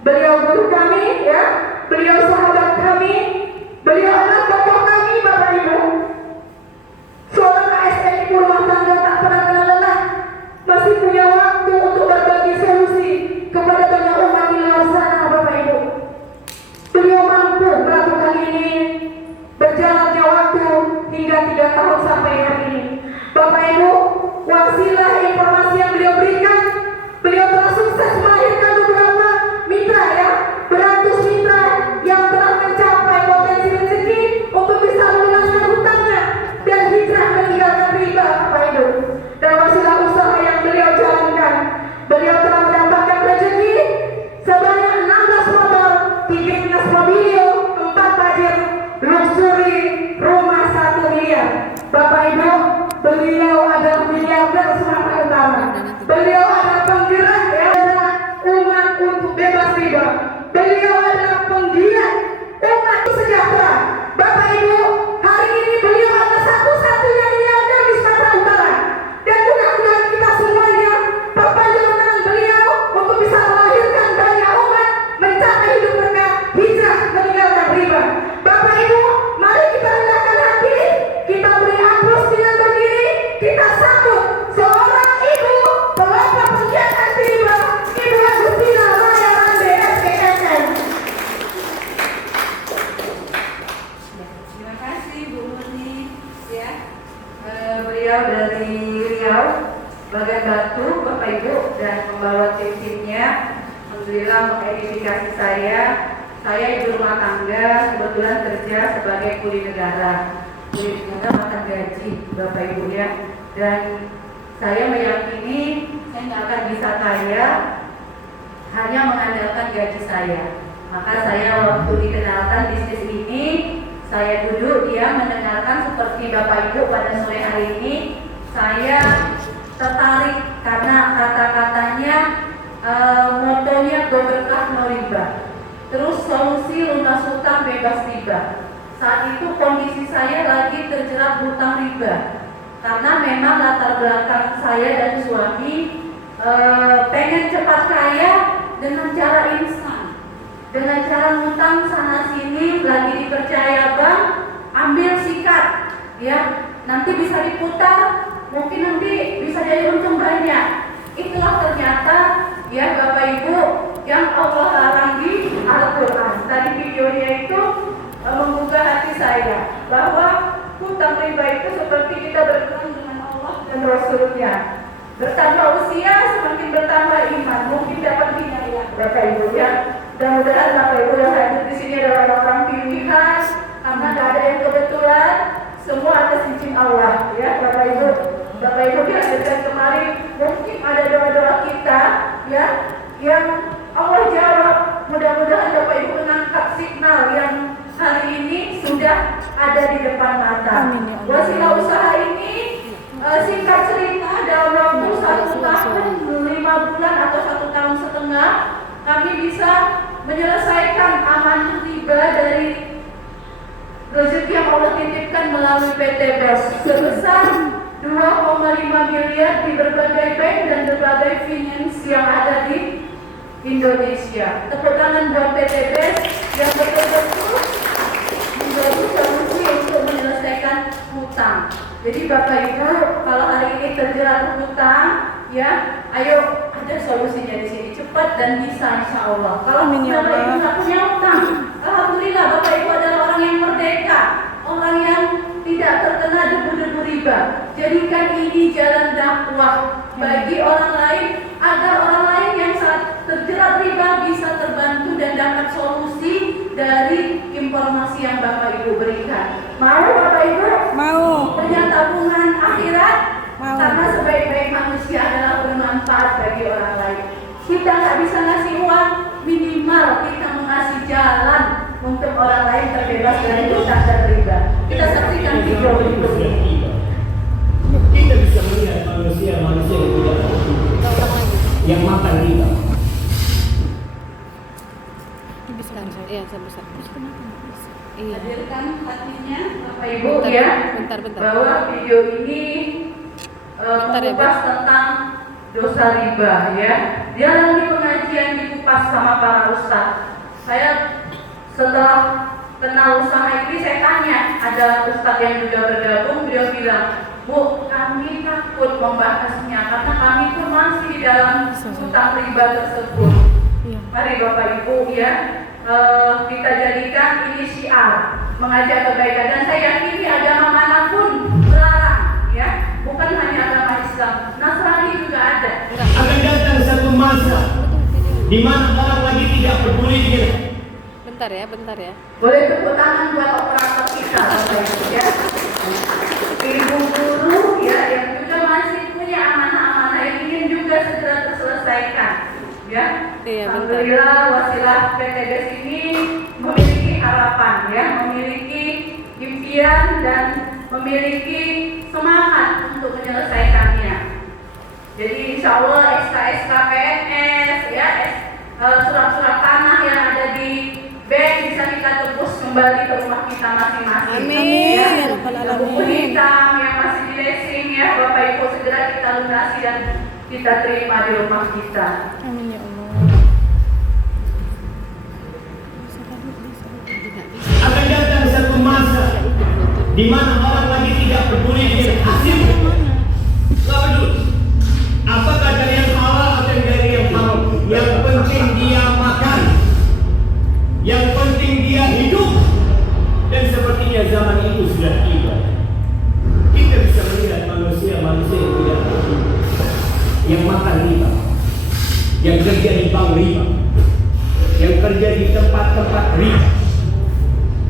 Beliau guru kami, ya, beliau sahabat kami, beliau anak tokoh kami, Bapak Ibu. Seorang ASN ibu rumah tangga tak pernah kenal lelah, masih punya waktu untuk berbagi solusi kepada banyak umat di luar sana, Bapak Ibu. Beliau mampu melakukan ini berjalannya waktu hingga 3 tahun sampai hari ini. Bapak Ibu, wasilah informasi yang beliau berikan, beliau telah sukses melahirkan beberapa mitra, ya, beratus mitra yang telah mencapai potensi rezeki untuk bisa melunaskan hutangnya dan hijrah meninggalkan riba, Bapak Ibu. Dan wasilah usaha yang beliau jalankan, beliau telah mendapatkan rezeki sebanyak 16 motor, 13 mobilio, 4 pajero, luxury, rumah 1 miliar. Bapak Ibu, beliau adalah miliarder Sumatera Utara. Beliau adalah penggerak, ya, umat untuk bebas riba. Beliau adalah penggiat umat sejahtera. Bapak Ibu, hari ini beliau adalah satu-satunya miliarder di Sumatera Utara. Dan mudah-mudahan kita semuanya perpanjang tangan beliau untuk bisa melahirkan banyak umat mencapai hidup mereka, hijrah meninggalkan riba. Bapak Ibu, mari kita rendahkan hati, kita beri aplaus dengan berdiri, kita sambut seorang ibu pelopor penggiat anti riba, Ibu Agustina Maya Rande, SKSN. Terima kasih Bu Murni, ya. Beliau dari Riau, Bagan Batu, Bapak Ibu, dan membawa tim-timnya. Alhamdulillah mengedifikasi saya. Saya ibu rumah tangga, kebetulan kerja sebagai kuli negara. Kuli negara makan gaji, Bapak Ibu, ya. Dan saya meyakini saya nggak akan bisa kaya hanya mengandalkan gaji saya. Maka saya waktu dikenalkan bisnis ini, saya duduk dia mendengarkan seperti Bapak Ibu pada sore hari ini. Saya tertarik karena kata-katanya, motonya berkah no riba. Terus solusi lunas hutang bebas riba. Saat itu kondisi saya lagi terjerat hutang riba. Karena memang latar belakang saya dan suami pengen cepat kaya dengan cara instan, dengan cara ngutang sana sini, lagi dipercaya bank, ambil sikat, ya, nanti bisa diputar, mungkin nanti bisa jadi untung banyak. Itulah ternyata, ya Bapak Ibu, yang Allah larang di Al-Quran. Tadi videonya itu menggugah hati saya bahwa hutang riba itu seperti kita berperang dengan Allah dan Rasulnya. Bertambah usia semakin bertambah iman, mungkin dapat hidayah, Bapak Ibu, ya. Mudah-mudahan Bapak Ibu yang hadir di sini adalah orang pilihan, karena tidak ada yang kebetulan, semua atas izin Allah, ya Bapak Ibu. Bapak Ibu dihadirkan kemarin, mungkin ada doa-doa kita, ya, yang Allah jawab. Mudah-mudahan Bapak Ibu menangkap signal yang hari ini sudah ada di depan mata. Wasilah usaha ini singkat cerita dalam waktu 1 tahun 5 bulan atau 1 tahun setengah kami bisa menyelesaikan amanah riba dari rezeki yang Allah titipkan melalui PT BES sebesar 2,5 miliar di berbagai bank dan berbagai finance yang ada di Indonesia. Tepuk tangan buat PT BES yang betul-betul menjadi solusi untuk menyelesaikan hutang. Jadi Bapak Ibu, kalau hari ini terjerat hutang, ya, ayo ada solusinya di sini, cepat dan bisa, insya Allah. Kalau Bapak Ibu nggak punya hutang, alhamdulillah Bapak Ibu adalah orang yang merdeka, orang yang tidak terkena debu-debu riba. Jadikan ini jalan dakwah bagi orang lain, agar orang lain yang saat terjerat riba bisa terbantu dan dapat solusi dari informasi yang Bapak Ibu berikan. Mau Bapak Ibu? Mau. Punya tabungan akhirat? Mau. Karena sebaik-baik manusia adalah bermanfaat bagi orang lain. Kita nggak bisa ngasih uang, minimal kita mengasih jalan untuk orang lain terbebas dari hutang dan riba. Kita saksikan video berikut ini. Kita bisa melihat manusia-manusia yang tidak yang makan riba. Iya, sebesar. Iya. Hadirkan hatinya Bapak Ibu, Bentar, ya, bentar. bahwa video ini mengupas tentang dosa riba, ya. Dia lagi pengajian dikupas sama para Ustaz. Saya setelah kenal usaha ini saya tanya, ada Ustaz yang juga bergabung, beliau bilang, Bu, kami takut membahasnya karena kami pun masih di dalam hutang riba tersebut. Mari Bapak Ibu ya, kita jadikan ini syiar mengajak kebaikan, dan saya yakini agama manapun melarang ya, bukan hanya agama Islam, Nasrani juga ada. Akan datang satu masa di mana orang lagi tidak peduli dengan. Bentar ya. Boleh tepuk tangan buat operator kita Bapak Ibu ya. Ibu guru ya yang juga masih punya amanah-amanah yang ingin juga segera terselesaikan ya. Iya, Alhamdulillah wasilah PTBS ini memiliki harapan ya, memiliki impian dan memiliki semangat untuk menyelesaikannya. Jadi insya Allah SK-SK PNS ya, surat-surat tanah yang ada di bank bisa kita tebus kembali ke rumah kita masing-masing. Amin. Ya, buku hitam yang masih di leasing ya Bapak Ibu segera kita lunasi dan kita terima di rumah kita. Amin ya Allah. Akan datang satu masa di mana orang lagi tidak peduli dengan hasil. Nggak peduli. Apakah dari yang halal atau dari yang haram? Yang penting dia makan. Yang penting dia hidup. Dan sepertinya zaman itu sudah tiba. Kita bisa melihat manusia-manusia yang tidak peduli, yang makan riba, yang kerja di bank riba, yang kerja di tempat-tempat riba.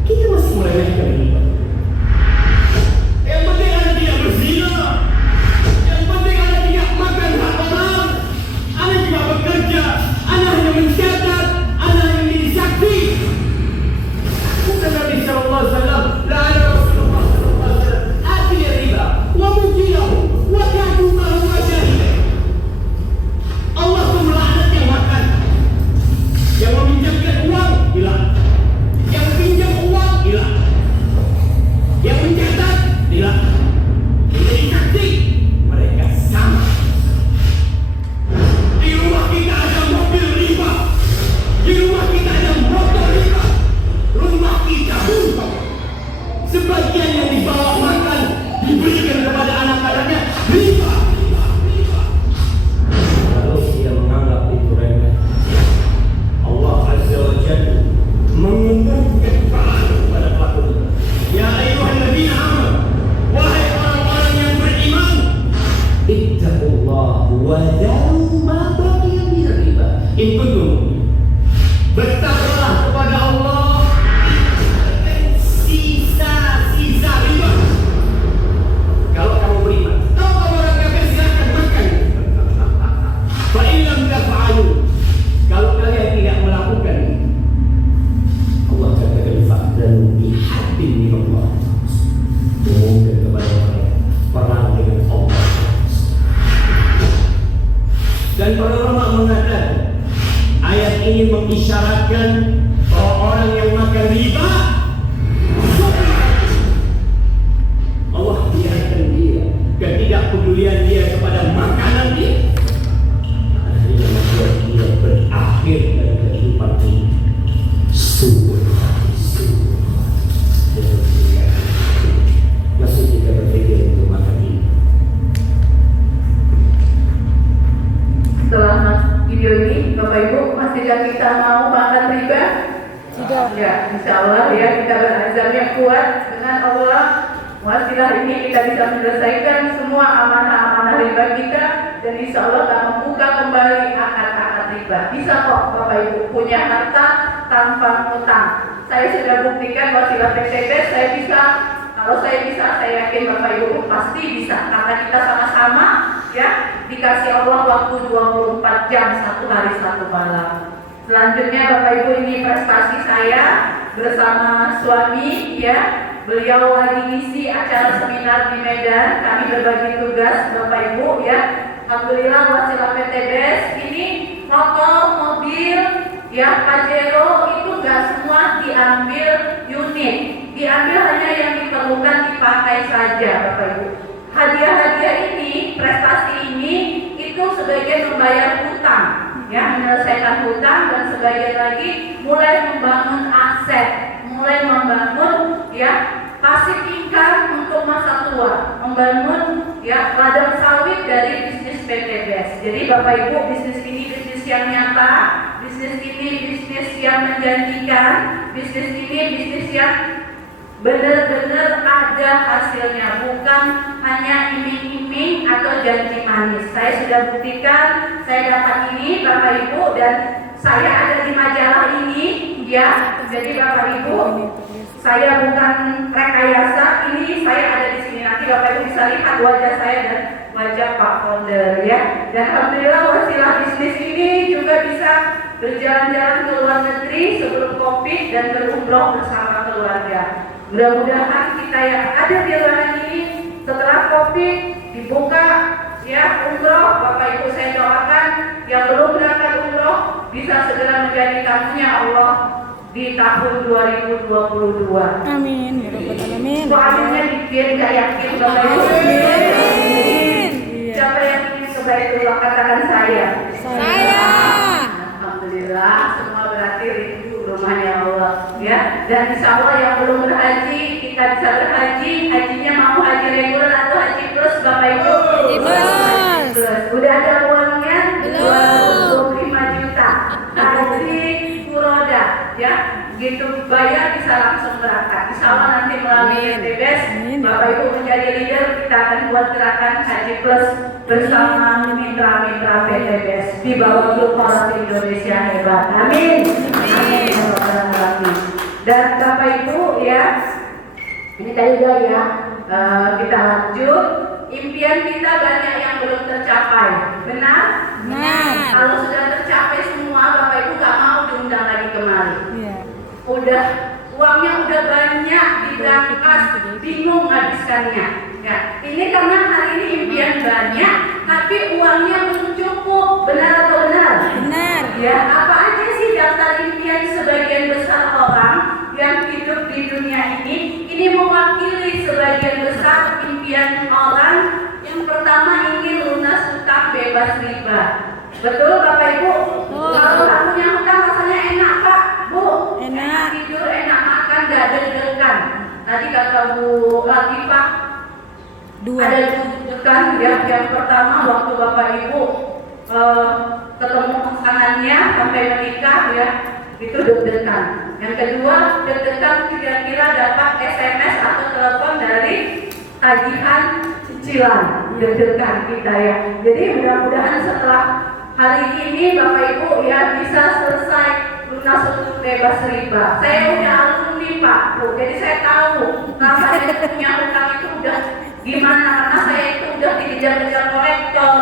Kita masih meremehkan riba. Yang penting anda tidak berzina. Yang penting anda tidak makan hak orang. Anda juga bekerja. Anda hanya mencatat. Anda hanya menjadi saksi. Bukan Nabi sallallahu alaihi wasallam. La ada Rasulullah sallallahu alaihi wasallam. Akil riba wa mujilahu wa ta'tumahu wa jahilah. Allah itu melaknat yang makan. Yang meminjamkan uang hilang. Yang pinjam uang hilang. Yang mencatat hilang. Menjadi saksi mereka sama. Di rumah kita ada mobil riba. Di rumah kita ada motor riba. Rumah kita buntung. Sebagian yang dibawa makan diberikan kepada anak-anaknya riba. Kalau dia menganggap itu remeh, Allah Azza wa Jalla mengumumkan kepada pelaku itu. Ya ayyuhalladzina amanu, wahai orang-orang yang beriman, ittaqullah wa daru ma baqiya min riba in kuntum mu'minin. Bertakwalah kepada Allah dan sisa-sisa riba. Kalau kamu beriman, tahu kamu orang kafir silakan makan. Fa in lam taf'alu, kalau kalian tidak melakukan itu, Allah katakan fa'dan bihaddin min Allah. Mungkin kepada mereka perang dengan Allah. Dan para ulama mengatakan ayat ini mengisyaratkan bahwa orang yang makan riba Allah biarkan dia, ketidakpedulian dia kepada makanan dia akhirnya membuat dia berakhir dari kehidupan ini subur. Masih kita berpikir untuk makan ini. Setelah video ini Bapak Ibu masihkah kita mau makan riba? Tidak. Ya, insya Allah ya kita berazam yang kuat dengan Allah. Wasilah ini kita bisa menyelesaikan semua amanah-amanah riba kita, dan insya Allah akan membuka kembali akad-akad riba. Bisa kok Bapak Ibu punya harta tanpa utang. Saya sudah buktikan wasilah PTBS saya bisa. Kalau saya bisa, saya yakin Bapak Ibu pasti bisa, karena kita sama-sama ya dikasih Allah waktu 24 jam, 1 hari 1 malam. Selanjutnya Bapak Ibu, ini prestasi saya bersama suami ya. Beliau lagi ngisi acara seminar di Medan, kami berbagi tugas Bapak Ibu ya. Alhamdulillah wasilah PTBS ini motor, mobil ya, Pajero itu nggak semua diambil unit, diambil hanya yang diperlukan dipakai saja Bapak Ibu. Hadiah-hadiah ini, prestasi ini itu sebagai membayar hutang ya, menyelesaikan hutang, dan sebagian lagi mulai membangun aset, mulai membangun ya pasif income untuk masa tua, membangun ya ladang sawit dari bisnis PTBS. Jadi Bapak Ibu, bisnis ini bisnis yang nyata, bisnis ini bisnis yang menjanjikan, bisnis ini bisnis yang benar-benar ada hasilnya, bukan hanya iming-iming atau janji manis. Saya sudah buktikan, saya dapat ini Bapak Ibu, dan saya ada di majalah ini ya. Jadi Bapak Ibu, saya bukan rekayasa, ini saya ada di sini. Nanti Bapak Ibu bisa lihat wajah saya dan wajah Pak Founder ya. Dan alhamdulillah wasilah bisnis ini juga bisa berjalan-jalan ke luar negeri sebelum Covid dan berumroh bersama keluarga. Mudah-mudahan kita yang ada di ruangan ini setelah Covid dibuka ya umroh, Bapak Ibu saya doakan yang belum berangkat umroh bisa segera menjadi tamunya Allah di tahun 2022. Amin. Ya Rabbal Alamin. Soalnya dikit gak yakin Bapak Ibu. Amin. Siapa yang ingin sebaik-baiknya katakan saya. Saya. Alhamdulillah, semua berarti rindu rumahnya Allah ya. Dan insya Allah yang belum berhaji, kita bisa berhaji. Hajinya mau haji reguler atau haji plus Bapak Ibu? Haji plus. Udah ada uangnya? Belum. 25 juta. Haji furoda ya. Gitu bayar bisa langsung berangkat. Insya Allah nanti melalui PTBS Bapak Ibu menjadi leader, kita akan buat gerakan Haji Plus bersama mitra-mitra PTBS di bawah Grup Poros Indonesia Hebat. Amin. Amin. Dan Bapak Ibu ya, ini tadi udah ya, kita lanjut. Impian kita banyak yang belum tercapai, benar? Benar. Kalau sudah tercapai semua, Bapak Ibu gak mau diundang lagi kemari. Iya. Udah uangnya udah banyak diberangkas, bingung habiskannya. Ya, ini karena hari ini impian banyak, tapi uangnya belum cukup. Benar atau benar? Benar. Ya, apa aja sih daftar impian sebagian besar orang yang hidup di dunia ini? Ini mewakili sebagian besar impian orang. Yang pertama ingin lunas hutang bebas riba. Betul Bapak Ibu? Kalau kamu punya hutang rasanya enak Pak, Bu. Enak. Tidur, enak makan, gak deg-degan. Tadi kata Bu Latifah, ada deg-degan ya. Yang pertama waktu Bapak Ibu ketemu pasangannya sampai menikah ya, itu deg-degan. Yang kedua deg-degan kira-kira dapat SMS atau telepon dari tagihan cicilan, deg-degan kita ya. Jadi mudah-mudahan setelah hari ini Bapak Ibu ya bisa selesai lunas hutang bebas riba. Saya punya alumni Pak, Bu, jadi saya tahu rasanya punya hutang itu udah gimana, karena saya itu udah dikejar-kejar kolektor,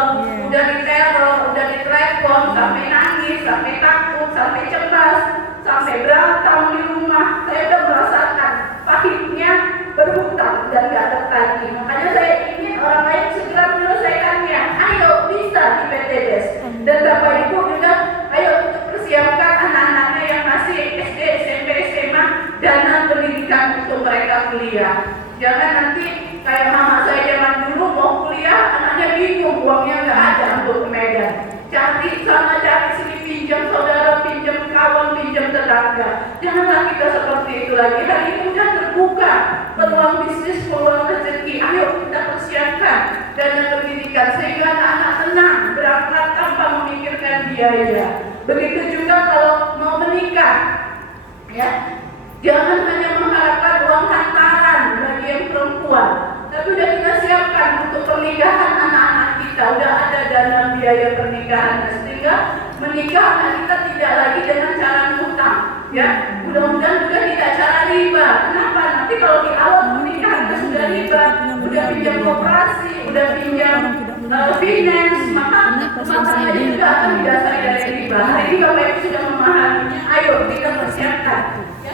udah diteror, udah ditelepon, sampai nangis, sampai takut, sampai cemas, sampai berantem di rumah. Saya udah merasakan pahitnya berhutang dan gak tertagih. Makanya saya ingin orang lain segera menyelesaikannya. Ayo bisa di PTBS. Dan Bapak Ibu juga ayo untuk persiapkan anak-anaknya yang masih SD, SMP, SMA, dana pendidikan untuk mereka kuliah. Jangan nanti kayak mama saya zaman dulu mau kuliah, anaknya bingung, uangnya nggak ada untuk ke Medan. Cari sana, cari sini, pinjam saudara, pinjam kawan, pinjam tetangga. Janganlah kita seperti itu lagi. Hari ini sudah terbuka peluang bisnis, peluang rezeki. Ayo kita persiapkan dana pendidikan sehingga anak-anak tenang berangkat tanpa memikirkan biaya. Begitu juga kalau mau menikah, ya. Jangan hanya mengharapkan uang hantaran bagi yang perempuan, tapi udah kita siapkan untuk pernikahan anak-anak kita. Udah ada dana biaya pernikahan, sehingga menikah anak kita tidak lagi dengan cara ngutang. Ya, mudah-mudahan juga tidak cara riba. Kenapa? Nanti kalau di awal pernikahan kita sudah riba, udah pinjam koperasi, udah pinjam finance, maka rumah juga akan didasari dari riba. Hari ini Bapak Ibu sudah memahaminya. Ayo kita persiapkan.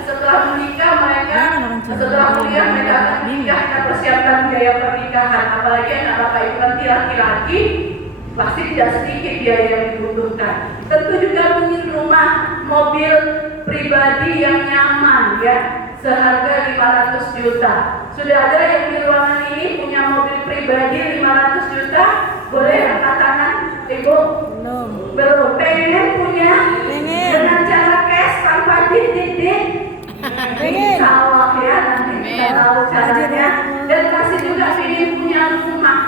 Setelah menikah mereka, setelah kuliah mereka akan menikah, kita persiapkan biaya pernikahan. Apalagi anak Bapak Ibu nanti laki-laki, pasti tidak sedikit biaya yang dibutuhkan. Tentu juga ingin rumah, mobil pribadi yang nyaman ya, seharga 500 juta. Sudah ada yang di ruangan ini punya mobil pribadi 500 juta? Boleh angkat tangan, Ibu? Belum. Belum. Pengen punya? Pengen. Dengan cara cash tanpa titik. Pengen. Insya Allah ya, nanti kita tahu caranya. Dan kasih juga pengen punya rumah.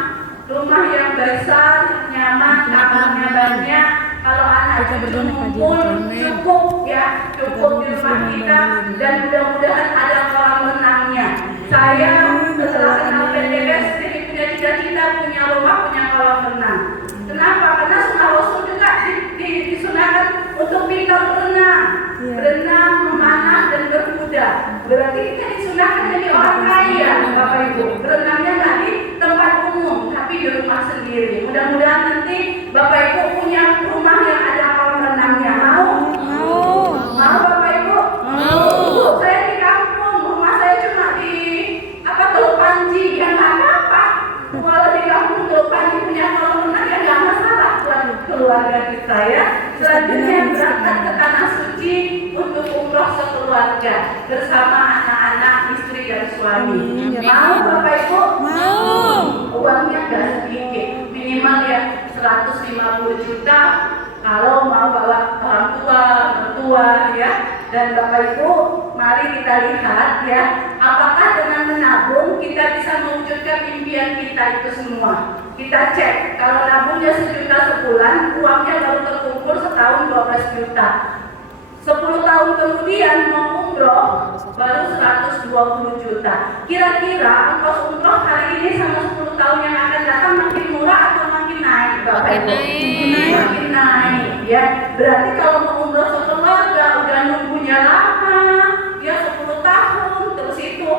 Rumah yang besar, nyaman, kamarnya banyak. Kalau anak Kita cucu berdoa kepada ngumpul, Dia. cukup ya, cukup di rumah kita. Dan mudah-mudahan ada kolam renangnya. Saya setelah kenal PTS jadi punya cita-cita punya rumah, punya kolam renang. Kenapa? Karena sunnah Rasul juga disunahkan untuk pintar berenang, berenang, memanah dan berkuda. Berarti kita disunahkan jadi orang kaya, Bapak Ibu. Berenangnya nggak di tempat umum, tapi di rumah sendiri. Mudah-mudahan nanti Bapak Ibu punya rumah yang ada kolam renangnya. Mau? Mau. Mau Bapak Ibu? Mau. Saya di kampung, rumah saya cuma di Teluk Panji, ya nggak apa-apa. Kalau di kampung Teluk Panji punya kolam renang ya nggak masalah buat keluarga kita ya. Selanjutnya berangkat ke tanah suci untuk umroh sekeluarga bersama anak-anak, istri dan suami. Mau Bapak Ibu? Mau. Uangnya nggak sedikit, minimal ya 150 juta. Kalau mau bawa orang tua, mertua ya. Dan Bapak Ibu, mari kita lihat ya, apakah dengan menabung kita bisa mewujudkan impian kita itu semua. Kita cek, kalau nabungnya 1 juta sebulan, uangnya baru terkumpul setahun 12 juta. 10 tahun kemudian mau umroh baru 120 juta. Kira-kira ongkos umroh hari ini sama 10 tahun yang akan datang makin murah atau makin naik, Bapak Ibu? Makin naik ya. Berarti kalau mau umroh sekeluarga udah nunggunya lama ya 10 tahun, terus itu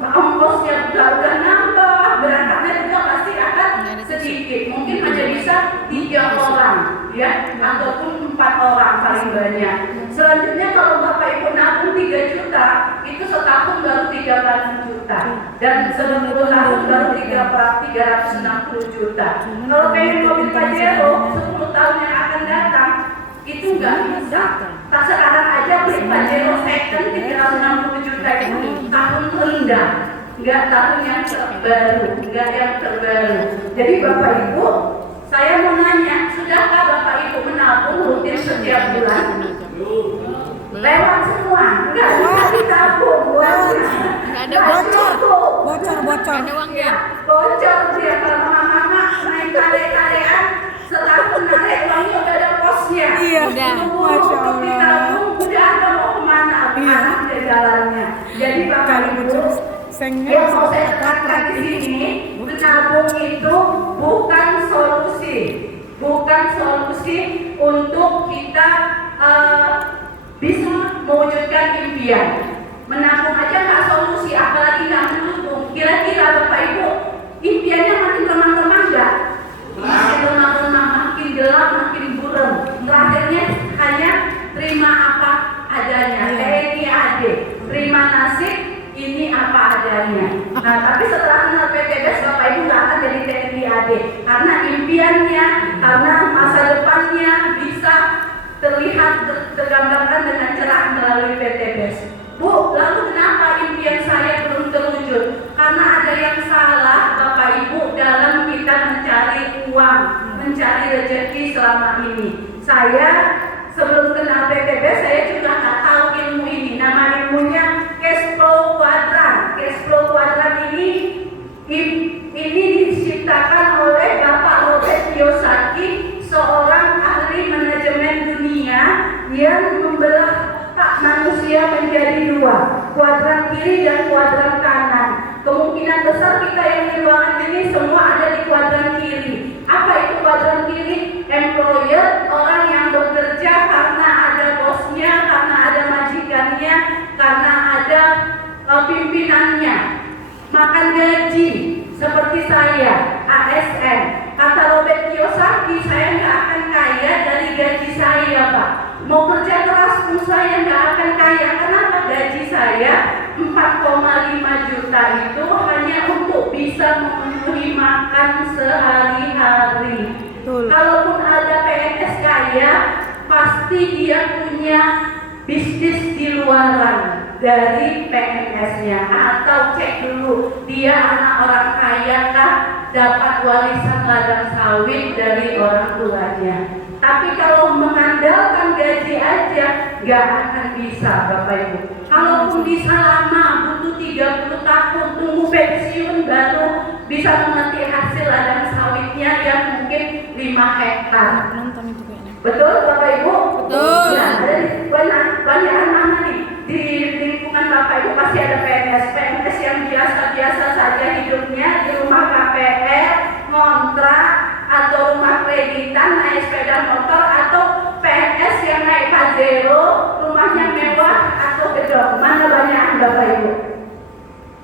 ongkosnya udah nambah, berangkatnya juga pasti akan sedikit. Mungkin hanya bisa 3 orang ya, ataupun 4 orang paling banyak. Selanjutnya kalau Bapak Ibu nabung 3 juta, itu setahun baru 300 juta. Dan 10 tahun baru 360 juta. Kalau pengen mobil Pajero 10 tahun yang akan datang, itu nggak bisa. Tak sekarang aja beli Pajero second 360 juta itu tahun rendah, nggak tahun yang terbaru, nggak yang terbaru. Jadi Bapak Ibu, saya mau nanya, sudahkah Bapak Ibu menabung rutin setiap bulan? Lewat semua, nggak bisa ditabung. Nggak ada bocor. Bocor. Ada uangnya. Bocor dia kalau mama-mama main kale-kalean, setahun narik uangnya udah ada posnya. Iya, Udah. Masya Untuk Allah. ditabung udah ada mau kemana, kemana ada jalannya. Jadi Bapak Ibu, yang mau saya tekankan di sini, menabung itu bukan solusi untuk kita bisa mewujudkan impian. Menabung aja nggak solusi, apalagi nggak menabung. Kira-kira Bapak Ibu, impiannya makin remang-remang nggak? Makin remang-remang, makin gelap, makin buram. Terakhirnya hanya terima apa adanya, TNI, terima nasib, ini apa adanya. Nah, tapi setelah kenal PTBS, Bapak Ibu nggak akan jadi TNI AD, karena impiannya, karena masa depannya bisa terlihat tergambarkan dengan cerah melalui PTBS. Bu, lalu kenapa impian saya belum terwujud? Karena ada yang salah Bapak Ibu dalam kita mencari uang, mencari rezeki selama ini. Saya sebelum kenal PTBS, saya juga nggak tahu ilmu ini. Nama ilmunya cash flow quadrant. Cash flow quadrant ini diciptakan oleh Bapak Robert Kiyosaki, seorang ahli manajemen dunia yang membelah otak manusia menjadi 2, kuadran kiri dan kuadran kanan. Kemungkinan besar kita yang di ruangan ini semua ada di kuadran kiri. Apa itu kuadran kiri? Employer, orang yang bekerja karena ada bosnya, karena ada majikannya, karena ada pimpinannya. Makan gaji, seperti saya, ASN. Kata Robert Kiyosaki, saya nggak akan kaya dari gaji saya, Pak. Mau kerja keras pun saya nggak akan kaya. Kenapa? Gaji saya 4,5 juta itu hanya untuk bisa memenuhi makan sehari-hari. Kalaupun ada PNS kaya, pasti dia punya bisnis di luaran dari PNS-nya. Atau cek dulu, dia anak orang kaya kah, dapat warisan ladang sawit dari orang tuanya. Tapi kalau mengandalkan gaji aja nggak akan bisa, Bapak Ibu. Kalaupun bisa lama, butuh 30 tahun, tunggu pensiun baru bisa memetik hasil ladang sawitnya yang mungkin 5 hektar. Nonton itu kayaknya. Betul Bapak Ibu? Betul. Ya, ada banyak mana nih di lingkungan Bapak Ibu pasti ada PNS yang biasa-biasa saja hidupnya di rumah KPR, ngontrak atau rumah kreditan, naik sepeda motor, atau PNS yang naik Pajero, rumahnya mewah atau gedung. Mana banyak Bapak Ibu?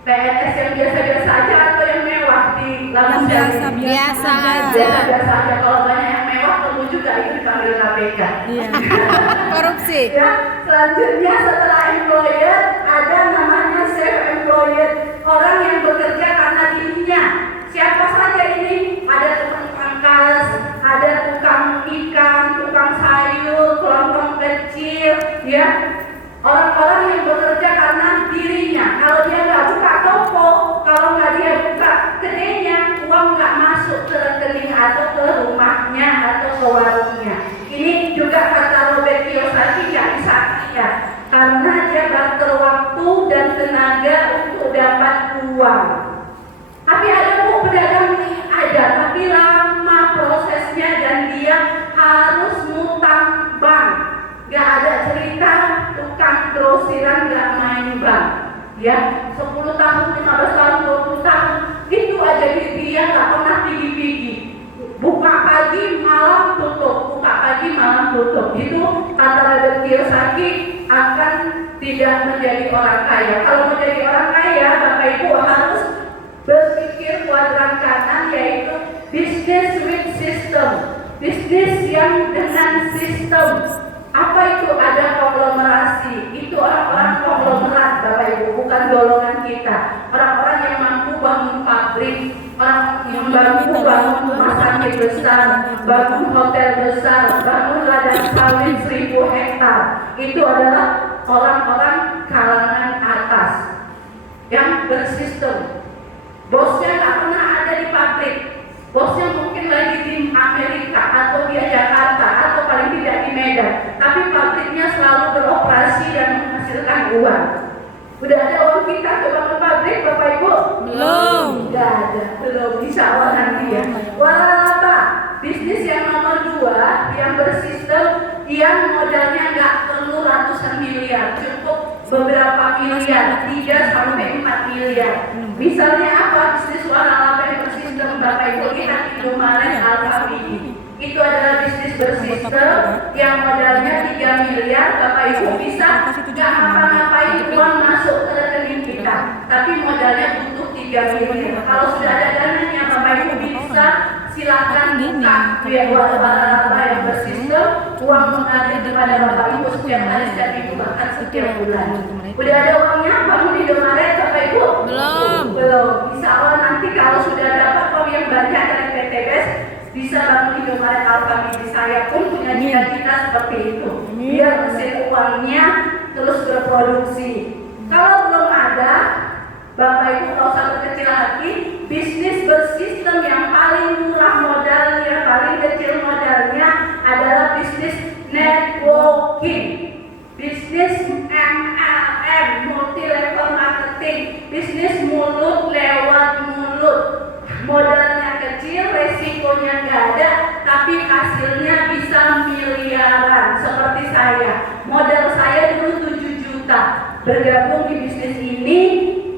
PNS yang biasa-biasa aja atau yang mewah di Lampung? Biasa aja. Biasa aja. Kalau banyak yang mewah perlu juga itu dipanggil KPK. Iya. Korupsi. Ya, selanjutnya setelah employer ada namanya self-employed, orang yang bekerja karena dirinya. Siapa saja ini? Ada tukang pangkas, ada tukang ikan, tukang sayur, kelontong kecil, ya. Orang-orang yang bekerja karena dirinya. Kalau dia nggak buka toko, kalau nggak dia buka kedainya, uang nggak masuk ke rekening atau ke rumahnya atau ke warungnya. Ini juga kata Robert Kiyosaki nggak bisa artinya, karena dia barter waktu dan tenaga untuk dapat uang. Tapi ada pedagang nih, ada, tapi lama prosesnya dan dia harus ngutang bank. Gak ada cerita tukang grosiran gak main bank. Ya, 10 tahun, 15 tahun, 20 tahun, itu aja dia gak pernah pigi-pigi. Buka pagi, malam tutup, buka pagi, malam tutup. Itu kata Robert Kiyosaki akan tidak menjadi orang kaya. Kalau menjadi orang kaya, Bapak Ibu harus berpikir kuadran kanan, yaitu business with system, bisnis yang dengan sistem. Apa itu? Ada konglomerasi. Itu orang-orang konglomerat, Bapak Ibu, bukan golongan kita. Orang-orang yang mampu bangun pabrik, orang yang mampu bangun rumah sakit besar, bangun hotel besar, bangun ladang sawit 1000 hektar. Itu adalah orang-orang kalangan atas yang bersistem. Bosnya nggak pernah ada di pabrik, bosnya mungkin lagi di Amerika atau di Jakarta atau paling tidak di Medan, tapi pabriknya selalu beroperasi dan menghasilkan uang. Udah ada uang kita ke bangun pabrik, Bapak Ibu? Belum. Nggak ada, belum. Bisa awal nanti ya. Waralaba, bisnis yang nomor 2 yang bersistem, yang modalnya nggak perlu ratusan miliar, cukup beberapa miliar, 3-4 miliar. Misalnya apa? Bisnis waralaba yang bersistem, Bapak Ibu, kita Indomaret, Alfamidi. Itu adalah bisnis bersistem yang modalnya 3 miliar. Bapak Ibu bisa nggak ngapa-ngapain, uang masuk ke rekening kita, tapi modalnya butuh 3 miliar. Kalau sudah ada dananya, Bapak Ibu bisa silakan buka biaya waralaba yang bersistem, uang mengalir kepada Bapak Ibu setiap hari, setiap minggu, bahkan setiap bulan. Udah ada uangnya bangun Indomaret, Bapak Ibu? Belum. Belum. Bisa awal nanti kalau sudah dapat uang yang banyak dari PTBS, bisa bangun Indomaret Alfamidi. Saya pun punya cita-cita seperti itu, biar mesin uangnya terus berproduksi. Kalau belum ada, Bapak Ibu nggak usah berkecil hati. Bisnis bersistem yang paling murah modalnya, paling kecil modalnya adalah bisnis networking, bisnis MLM, multi level marketing, bisnis mulut lewat mulut. Modalnya kecil, resikonya nggak ada, tapi hasilnya bisa miliaran. Seperti saya, modal saya dulu 7 juta bergabung di bisnis ini,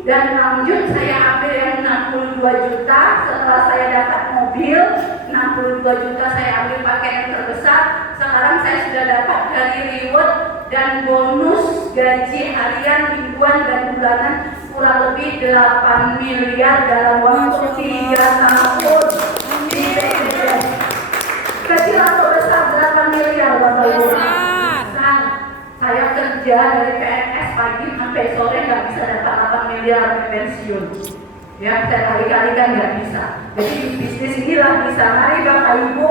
dan lanjut saya ambil yang 62 juta. Setelah saya dapat mobil 62 juta, saya ambil paket yang terbesar. Sekarang saya sudah dapat dari reward dan bonus gaji harian, mingguan dan bulanan kurang lebih 8 miliar dalam waktu 3 tahun. Kecil atau besar 8 miliar, Bapak Ibu? Besar. Saya kerja dari PNS pagi sampai sore nggak bisa dapat 8 miliar pensiun. Ya, saya kali-kali kan nggak bisa. Jadi bisnis inilah bisa. Mari Bapak Ibu,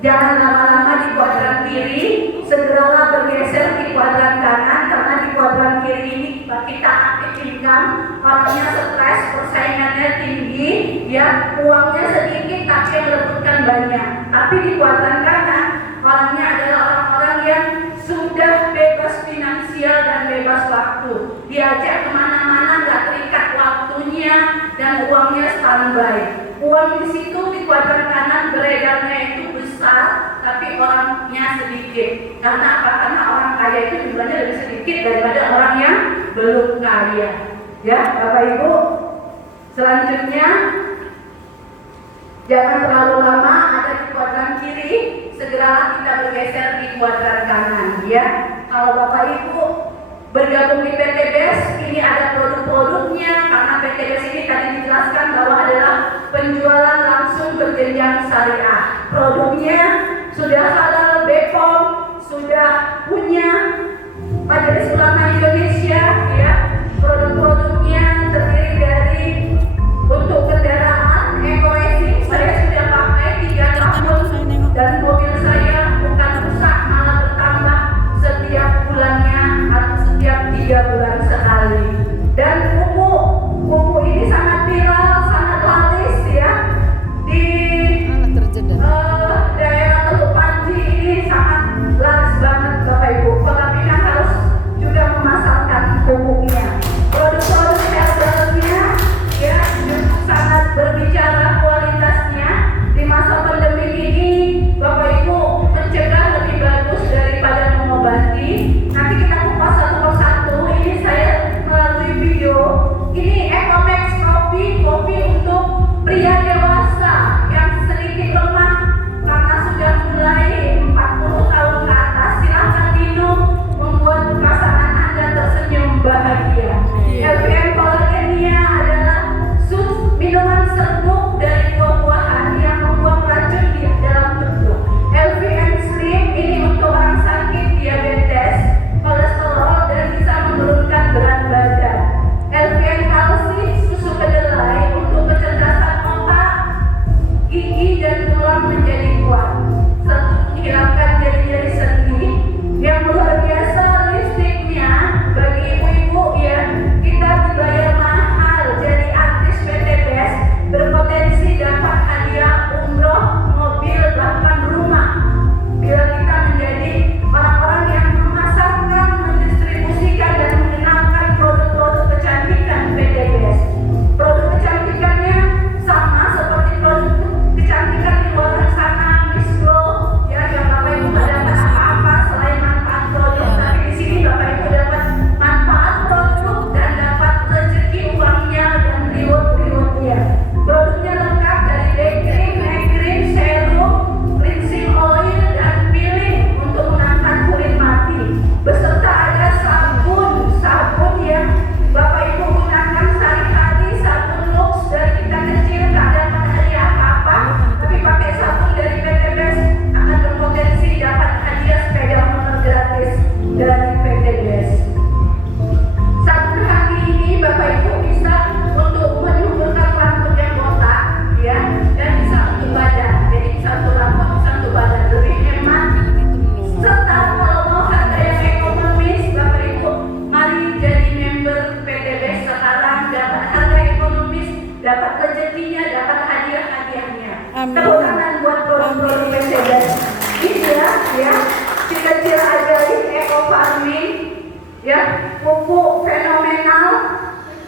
jangan lama-lama di kuadran kiri, segeralah bergeser di kuadran kanan, karena di kuadran kiri ini kita aktif income, orangnya stres, persaingannya tinggi, ya uangnya sedikit tapi yang merebutkan banyak. Tapi di kuadran kanan Orangnya adalah orang-orang yang sudah bebas finansial dan bebas waktu. Diajak kemana-mana nggak terikat waktunya dan uangnya standby. Uang di situ di kuadran kanan beredarnya itu besar, tapi orangnya sedikit. Karena apa? Karena orang kaya itu jumlahnya lebih sedikit daripada orang yang belum kaya. Ya, Bapak Ibu. Selanjutnya, jangan terlalu lama ada di kuadran kiri, segeralah kita bergeser di kuadran kanan. Ya, kalau Bapak Ibu bergabung di PT BES, ini ada produk-produknya. Karena PT BES ini tadi dijelaskan bahwa adalah penjualan langsung berjenjang syariah. Produknya sudah halal BPOM, sudah punya Majelis Ulama Indonesia. Ya, produk-produknya terdiri dari untuk kendaraan eco racing. Saya sudah pakai 3 tahun dan mobil saya bukan rusak, malah bertambah setiap bulannya atau setiap 3 bulan sekali. Dan kuku ini sangat viral, sangat laris ya di daerah Teluk Panji. Ini sangat laris banget Bapak Ibu. Pelatihan harus juga memasarkan kukunya. Produk-produk herbal-nya ya sangat berbicara kualitasnya. Di masa pandemi ini Bapak Ibu mencegah lebih bagus daripada mengobati. Nanti kita kupas satu persatu. Ini saya melalui video. Ini Ecomax kopi untuk pria dewasa yang sedikit lemah karena sudah mulai 40 tahun ke atas. Silahkan minum, membuat pasangan Anda tersenyum bahagia. LVM Collagennya adalah minuman serbuk dari buah-buahan yang membuang racun di dalam tubuh. LVM Slim ini untuk orang sakit diabetes, kolesterol, dan bisa menurunkan berat badan. LVM Kalsi susu kedelai untuk kecerdasan otak, gigi, dan tulang menjadi kuat. Menghilangkan nyeri-nyeri sendi. Yang luar biasa listriknya bagi ibu-ibu ya, kita dibayar mahal jadi artis PT BES, berpotensi dapat hadiah umroh, mobil, bahkan rumah. Bila kita menjadi orang-orang yang memasarkan, mendistribusikan, dan mengenalkan produk-produk kecantikan PT BES. Produk kecantikannya sama seperti produk kecantikan di luar sana, Miss Glow, ya, yang Bapak Ibu nggak dapat apa-apa selain manfaat produk. Tapi di sini Bapak Ibu dapat manfaat produk dan dapat rezeki uangnya dan reward-rewardnya. Produknya lengkap dari day cream, night cream, serum, cleansing oil, dan peeling untuk mengangkat kulit mati. Beserta ada sabun yang Bapak Ibu gunakan sehari-hari, sabun Lux dari kita kecil tak dapat hadiah apa-apa, tapi pakai sabun dari PT BES akan berpotensi dapat hadiah sepeda motor gratis dari PT BES. Sabun hati ini Bapak Ibu bisa untuk menyuburkan rambut yang botak ya, dan bisa untuk badan. Jadi bisa untuk rambut, bisa untuk badan, lebih hemat. Serta kalau mau harga yang ekonomis Bapak Ibu, mari jadi member PT BES sekarang, dapat harga ekonomis, dapat rezekinya, dapat hadiah-hadiahnya. Amin. Tepuk tangan buat produk-produk PT BES. Ini ya, si kecil ajaib eco farming ya, pupuk fenomenal,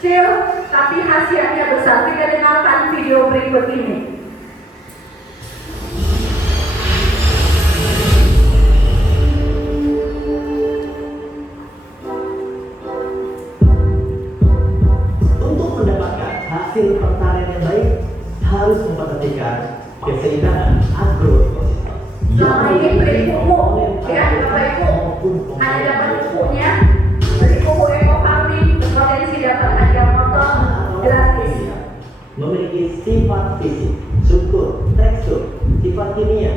kecil tapi khasiatnya besar. Kita dengarkan video berikut ini. Untuk mendapatkan hasil pertanian yang baik harus memperhatikan keseimbang agroekosistem. Selama ini beli pupuk ya Bapak Ibu, ada dapat pupuknya, beli pupuk eco farming berpotensi dapat hadiah motor gratis. Memiliki sifat fisik, struktur, tekstur, sifat kimia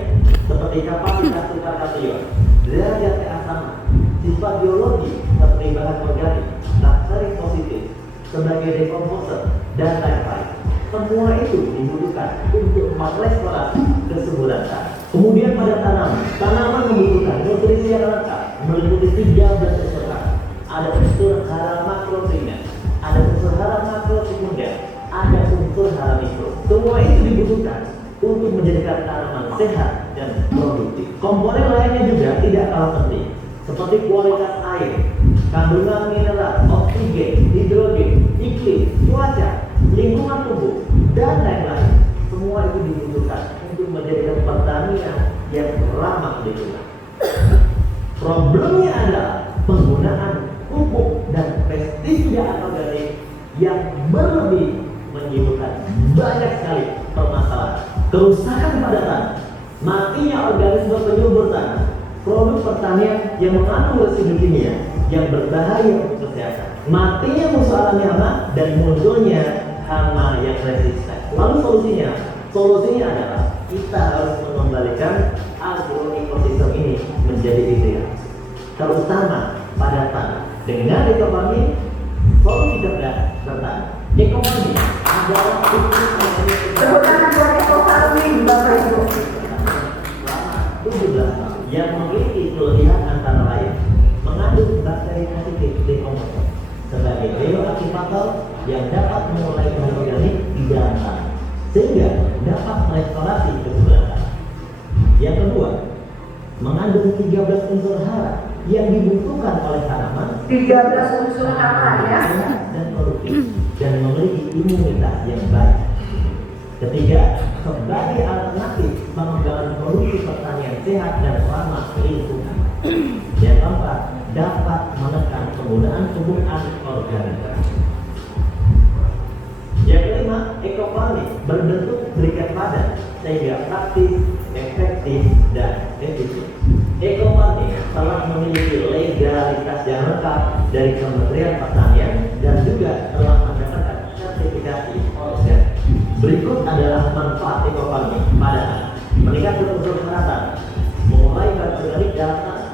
seperti kapasitas sifat kation, derajat keasaman, sifat biologi seperti bahan organik, laksari positif sebagai decomposer dan lain-lain. Semua itu dibutuhkan untuk merestorasi kesuburan tanah. Kemudian pada tanaman membutuhkan nutrisi yang lengkap meliputi 13 unsur hara. Ada unsur hara makro primer, ada unsur hara makro sekunder, ada unsur hara mikro. Semua itu dibutuhkan untuk menjadikan tanaman sehat dan produktif. Komponen lainnya juga tidak kalah penting, seperti kualitas air, kandungan mineral, oksigen, hidrogen, iklim, cuaca, lingkungan tubuh, dan lain-lain. Semua itu dibutuhkan untuk menjadikan pertanian yang ramah lingkungan. Problemnya adalah penggunaan pupuk dan pestisida anorganik yang berlebih menimbulkan banyak sekali permasalahan, kerusakan pada tanah, matinya organisme penyubur tanah, produk pertanian yang mengandung residu kimia yang berbahaya untuk kesehatan, matinya musuh alami hama, dan munculnya hama yang resisten. Lalu solusinya? Solusinya adalah kita harus mengembalikan agroekosistem ini menjadi ideal, terutama pada tanah. Dengan ekonomi, solusi cerdas bertanah. Ekonomi adalah Tepuk tangan buat Eko Farming, Bapak Ibu. selama 17 tahun yang memiliki kelebihan antara lain mengandung bakteri positif dekomposer sebagai bioaktivator yang dapat mengurai bahan organik di dalam tanah sehingga dapat merestorasi kesuburan tanah. Yang kedua, mengandung 13 unsur hara yang dibutuhkan oleh tanaman 13 unsur hara ya. sehat dan produktif dan memiliki imunitas yang baik. Ketiga, sebagai alternatif pengembangan produksi pertanian sehat dan ramah lingkungan. Yang keempat, dapat menekan penggunaan pupuk anorganik. Yang kelima, ekofarming berbentuk berikat padat sehingga praktis, efektif, dan efisien. Ekofarming telah memiliki legalitas yang lengkap dari Kementerian Pertanian dan juga telah mendapatkan sertifikasi organik. Berikut adalah manfaat ekofarming pada tanah: meningkatkan unsur kesehatan, mengurai bahan organik dalam tanah,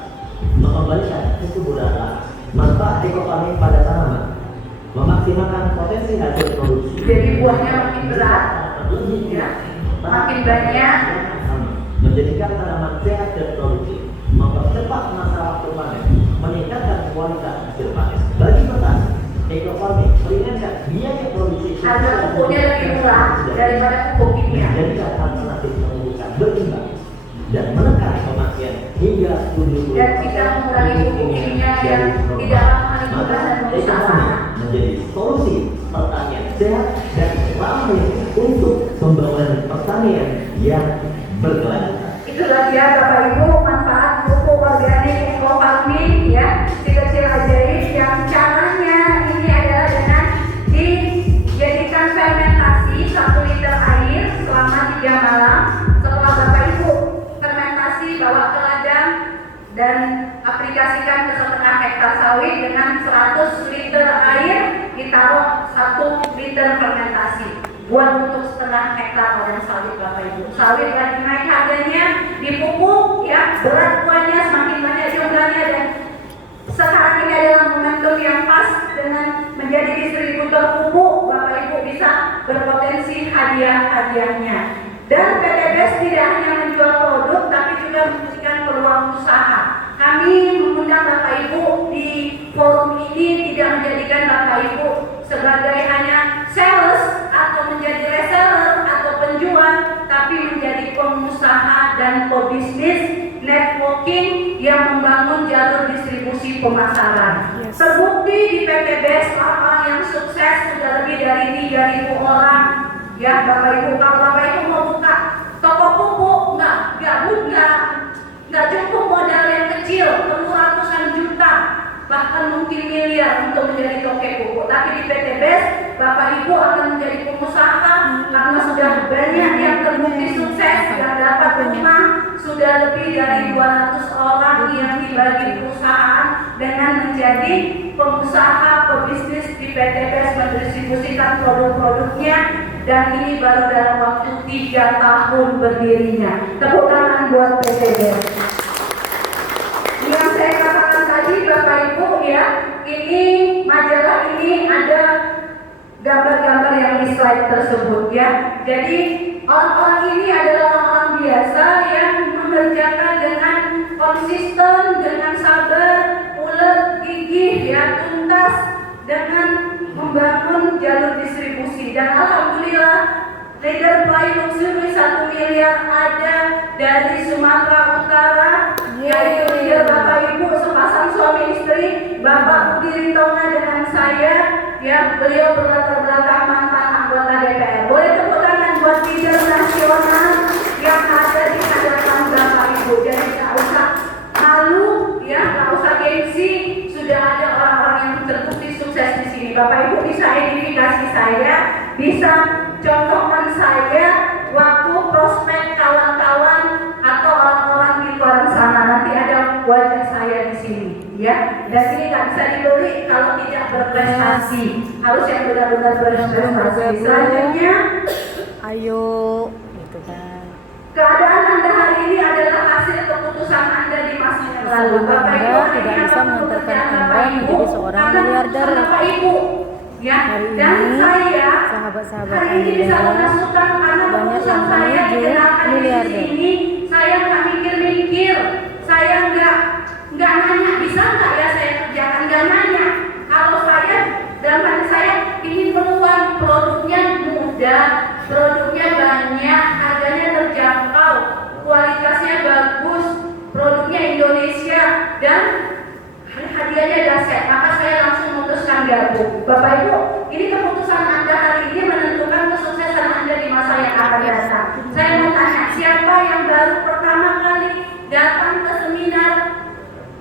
mengembalikan kesuburan tanah. Manfaat ekofarming pada tanaman: memaksimalkan potensi hasil produksi. Jadi buahnya makin berat, ya, makin banyak. Menjadikan tanaman sehat dan produktif, mempercepat masa waktu panen, meningkatkan kualitas hasil panen. Bagi petani, ekofarming meringankan biaya produksi Harga pupuknya lebih murah daripada pupuk kimia. menjadikan alternatif pengurusan berimbang dan menekan pemakaian hingga 70%. Dan kita mengurangi pupuk kimia yang tidak ramah lingkungan dan merusak Ekonomi tanah. menjadi solusi pertanian sehat dan ramah untuk pembangunan pertanian yang berkelanjutan. Itulah dia Bapak Ibu manfaat pupuk organik ekofarming ya, si kecil ajaib yang caranya ini adalah dengan dijadikan fermentasi 1 liter air selama 3 malam. Setelah Bapak Ibu fermentasi, bawa ke ladang dan aplikasikan ke setengah hektar sawit dengan 100 liter air, ditaruh 1 liter fermentasi. Buat untuk setengah hektar ladang sawit Bapak Ibu. Sawit lagi naik harganya, dipupuk ya, berat buahnya semakin banyak jumlahnya, dan sekarang ini adalah momentum yang pas dengan menjadi distributor pupuk. Bapak Ibu bisa berpotensi hadiah-hadiahnya. Dan PTBS tidak hanya menjual produk tapi juga memberikan peluang usaha. Kami mengundang Bapak Ibu di forum ini tidak menjadikan Bapak Ibu sebagai hanya sales atau menjadi reseller atau penjual, tapi menjadi pengusaha dan pebisnis networking yang membangun jalur distribusi pemasaran. Terbukti di PTBS orang-orang yang sukses sudah lebih dari 3.000 orang. Ya Bapak Ibu, kalau Bapak Ibu mau buka toko pupuk, nggak cukup modal yang kecil, perlu ratusan juta, bahkan mungkin miliar untuk menjadi toko pupuk. Tapi di PTBS Bapak Ibu akan menjadi pengusaha karena sudah banyak yang terbukti sukses, yang dapat rumah, sudah lebih dari 200 orang yang dibagi perusahaan dengan menjadi pengusaha pebisnis di PTBS mendistribusikan produk-produknya, dan ini baru dalam waktu 3 tahun berdirinya. Tepuk tangan buat PTBS. Yang saya katakan tadi Bapak Ibu ya, ini majalah ini ada gambar-gambar yang di slide tersebut ya. Jadi orang-orang ini adalah orang-orang biasa yang mengerjakan dengan konsisten, dengan sabar, ulet, gigih ya, tuntas dengan membangun jalur distribusi. Dan alhamdulillah Leader Play Luxury 1 miliar ada dari Sumatera Utara, yaitu leader Bapak Ibu sepasang suami istri, Bapak Budi Ritonga dengan saya, ya beliau berlatar belakang mantan anggota DPR. Boleh tepuk tangan buat leader nasional yang ada di hadapan Bapak Ibu. Jadi nggak usah malu, ya nggak usah gengsi. Sudah ada orang-orang yang terbukti sukses di sini. Bapak Ibu bisa identifikasi saya, bisa contohkan saya waktu prospek kawan-kawan atau orang-orang di luar sana. Nanti ada wajah saya di sini, ya. Dan ini nggak bisa dibeli kalau tidak berprestasi. Harus yang benar-benar berprestasi. Selanjutnya, Ayo, gitu kan. keadaan Anda hari ini adalah hasil keputusan Anda di masa yang lalu. Bapak Ibu, Anda hari tidak ini bisa apa mengantarkan pekerjaan Anda Bapak Ibu? menjadi seorang Karena miliarder. keputusan Bapak Ibu, ya. Hari Dan ini, saya sahabat-sahabat hari ini bisa Anda, memasukkan karena banyak keputusan yang saya menuju digerakkan di miliarder. sini. Saya nggak mikir-mikir, saya nggak nanya bisa nggak ya saya kerjakan, nggak nanya. Kalau saya dalam hati saya ingin peluang, produknya mudah, produknya banyak, harganya terjangkau, kualitasnya bagus, produknya Indonesia, dan hadiahnya dahsyat. Maka saya langsung memutuskan gabung. Bapak Ibu, ini keputusan Anda hari ini menentukan kesuksesan Anda di masa yang akan datang. Saya mau tanya, siapa yang baru pertama kali datang ke seminar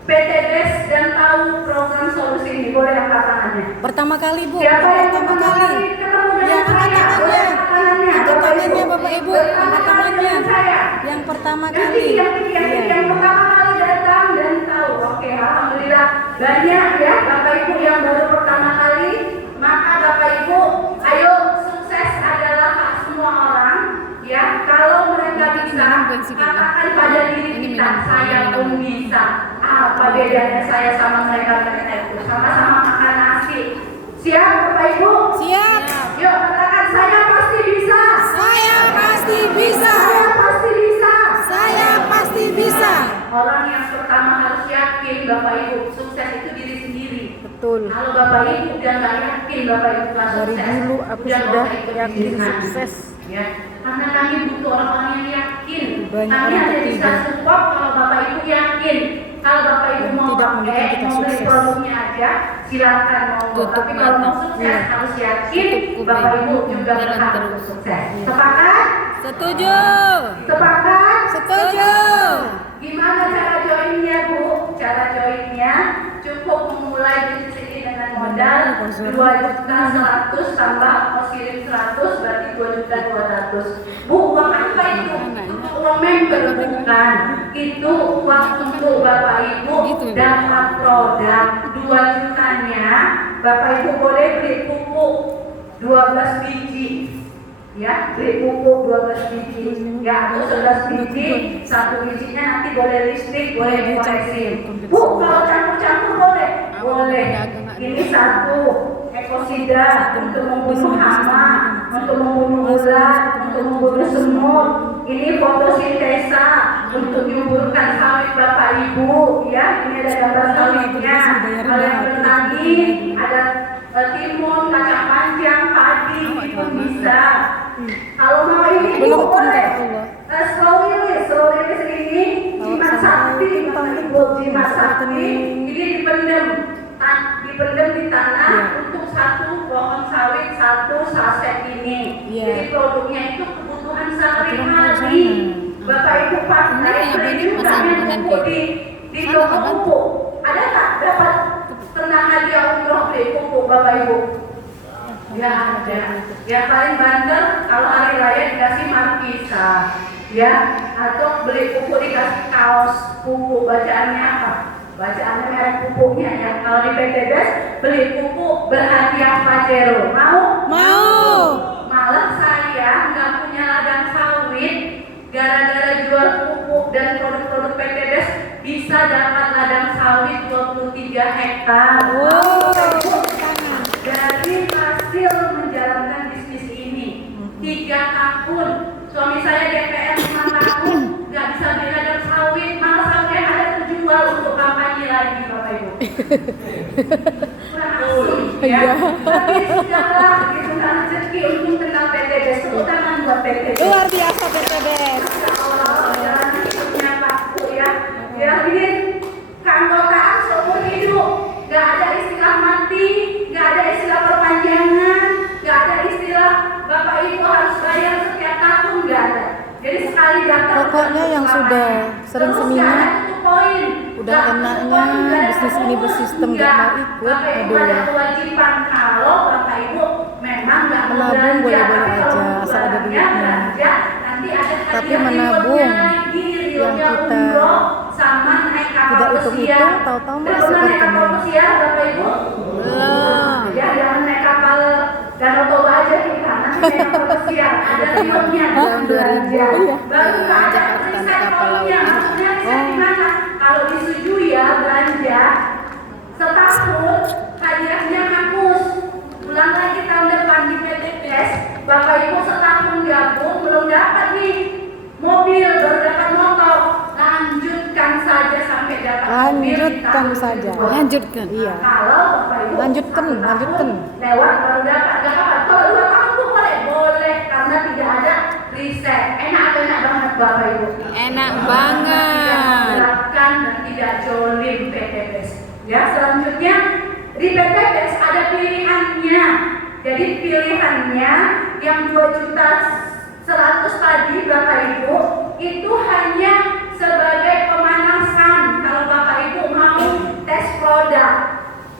PTBES dan tahu program solusi ini? Boleh angkat tangannya. Pertama kali, Bu. Siapa yang Pertama kali. ketemu Ya, dengan angkat saya? tangannya. Boleh angkat tangannya. Angkat Bapak tangannya, Ibu. Bapak Ibu. Pertama Angkat kali tangannya. dengan saya. Yang pertama Yang kali. tinggi, yang tinggi, yang tinggi, Iya. yang pertama kali datang dan tahu. Oke, alhamdulillah banyak ya Bapak Ibu yang baru pertama kali. Maka Bapak Ibu, ayo, sukses adalah hak semua orang. Ya, kalau mereka bisa, katakan pada diri kita, saya pun bisa. Apa bedanya saya sama mereka itu? Sama-sama makan nasi. Siap Bapak Ibu? Siap. Yuk katakan, saya pasti bisa. Saya pasti bisa. Saya pasti bisa. Saya pasti bisa. Orang yang pertama harus yakin Bapak Ibu, sukses itu diri sendiri. Betul. Kalau Bapak Ibu udah nggak yakin Bapak Ibu nggak Dari sukses, dulu aku udah sudah nggak ikut yakin bisnis kami. sukses. Ya, karena kami butuh orang-orang yang yakin. Banyak Kami orang ada di ketiga. support kalau Bapak Ibu yakin. Kalau Bapak Ibu Yang mau tidak pakai, mendukung kita mau beli sukses. produknya aja, silakan monggo. Tutup Tapi kalau mau mata. sukses Iya. harus yakin Tutup kuping. Bapak Ibu juga Jalan berhak terus. untuk sukses. Iya. Sepakat? Setuju. Sepakat? Setuju. Gimana cara joinnya Bu? Cara joinnya cukup memulai bisnis ini dengan modal 2.100.000 tambah ongkos kirim 100 berarti 2.200.000. Bu, uang apa itu? Untuk uang member bukan. Itu uang untuk Bapak Ibu dapat produk 2 jutanya. Bapak Ibu boleh beli pupuk 12 biji. Ya, beli pupuk 12 biji, ya atau 11 biji, 1 bijinya nanti boleh listrik, boleh koneksi. Bu, kalau campur-campur boleh? Boleh. Ini 1 ekosida untuk membunuh hama, untuk membunuh ulat, untuk membunuh semut. Ini fotosintesa untuk menyuburkan sawit Bapak Ibu, ya. Ini ada gambar sawitnya. Kalau yang bertani ada timun, kacang panjang, padi, itu bisa. Kalau mau ini Belum pun boleh. kata Allah. Slow release ini jimat sakti, Bapak Ibu, jimat sakti. Ini dipendem di tanah untuk 1 pohon sawit 1 saset ini. Iya. Jadi produknya itu kebutuhan sehari-hari. sana. Bapak Ibu Benar pakai ya, beli ini juga masalah yang nanti. pupuk di Sana, toko Bang. pupuk. Ada tak dapat pernah hadiah umroh beli pupuk Bapak Ibu? Ya ada. Yang paling bandel kalau hari raya dikasih markisa, ya, atau beli pupuk dikasih kaos pupuk. Bacaannya apa? Bacaannya merek pupuknya ya. Kalau di PTBES beli pupuk berhadiah Pajero. Mau? Mau. Malah saya nggak punya ladang sawit, gara-gara jual pupuk dan produk-produk PTBES bisa dapat ladang sawit 23 hektar. Dari hasil menjalankan bisnis ini 3 tahun, suami saya DPR 5 tahun, nggak bisa beli ladang sawit, malah sawitnya ada terjual untuk kampanye lagi Bapak Ibu. Kurang asli ya. Tapi sudahlah, itu rezeki untuk kenal PTBES. Tepuk tangan buat PTB. Luar biasa PTBS. Jalan hidupnya Pak Bu ya. Ya ini keanggotaan seumur hidup. Gak ada istilah mati, gak ada istilah perpanjangan, gak ada istilah Bapak Ibu harus bayar setiap tahun, gak ada. Jadi sekali daftar Pokoknya yang sudah sering seminar, poin. udah enaknya bisnis ini bersistem gak mau ikut, Bapak Ibu aduh. ada kewajiban kalau Bapak Ibu memang gak mau Menabung belanja, boleh-boleh tapi kalau aja, mau asal ada belanja, duitnya. belanja, nanti ada Tapi hadiah menabung rewardnya lagi, yang rewardnya kita umroh sama naik kapal tidak pesiar. hitung-hitung, tahu-tahu Udah masuk pernah ke naik kapal rekening. pesiar Bapak Ibu? Belum. Ya jangan naik kapal Danau Toba aja kita, nanti naik kapal pesiar ada rewardnya Hah? dalam belanja. 2000, iya. Baru nggak ada Jakarta naik riset kapal laut. poinnya, maksudnya riset Oh. di mana? Kalau disetujui ya belanja setahun hadiahnya hapus. Ulang lagi tahun depan di PTPS, Bapak Ibu setahun gabung belum dapat nih mobil, baru dapat motor. Lanjutkan saja sampai dapat mobil di Lanjutkan tahun saja. kedua. Lanjutkan. Iya. Kalau Bapak Ibu Lanjutkan, satu tahun lanjutkan. lewat baru dapat, gak apa-apa. Kalau 2 tahun tuh boleh karena tidak ada riset. Enak banget Bapak Ibu. Enak Tidak banget. menerapkan dan tidak jolim PTPS. Ya, selanjutnya di PTPS ada pilihannya. Jadi pilihannya yang 2.100.000 tadi Bapak Ibu itu hanya sebagai